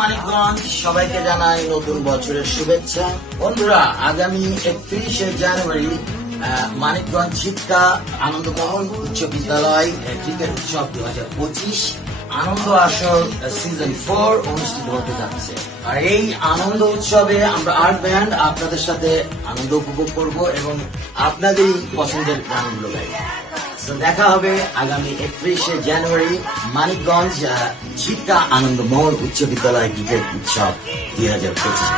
মানিকগঞ্জ, সবাইকে জানাই নতুন বছরের শুভেচ্ছা। বন্ধুরা, আগামী একত্রিশে জানুয়ারি মানিকগঞ্জ ছিটকা আনন্দমোহন উচ্চ বিদ্যালয় ক্রিকেট উৎসব দু হাজার পঁচিশ, আনন্দ আসর সিজন ফোর অনুষ্ঠিত হতে যাচ্ছে। আর এই আনন্দ উৎসবে আমরা আর্ট ব্যান্ড আপনাদের সাথে আনন্দ উপভোগ করব এবং আপনাদেরই পছন্দের গানগুলো গাইব। তো দেখা হবে আগামী একত্রিশে জানুয়ারি মানিকগঞ্জ চিত্তা আনন্দ আনন্দমোহন উচ্চ বিদ্যালয় ক্রিকেট উৎসব দুই হাজার পঁচিশ।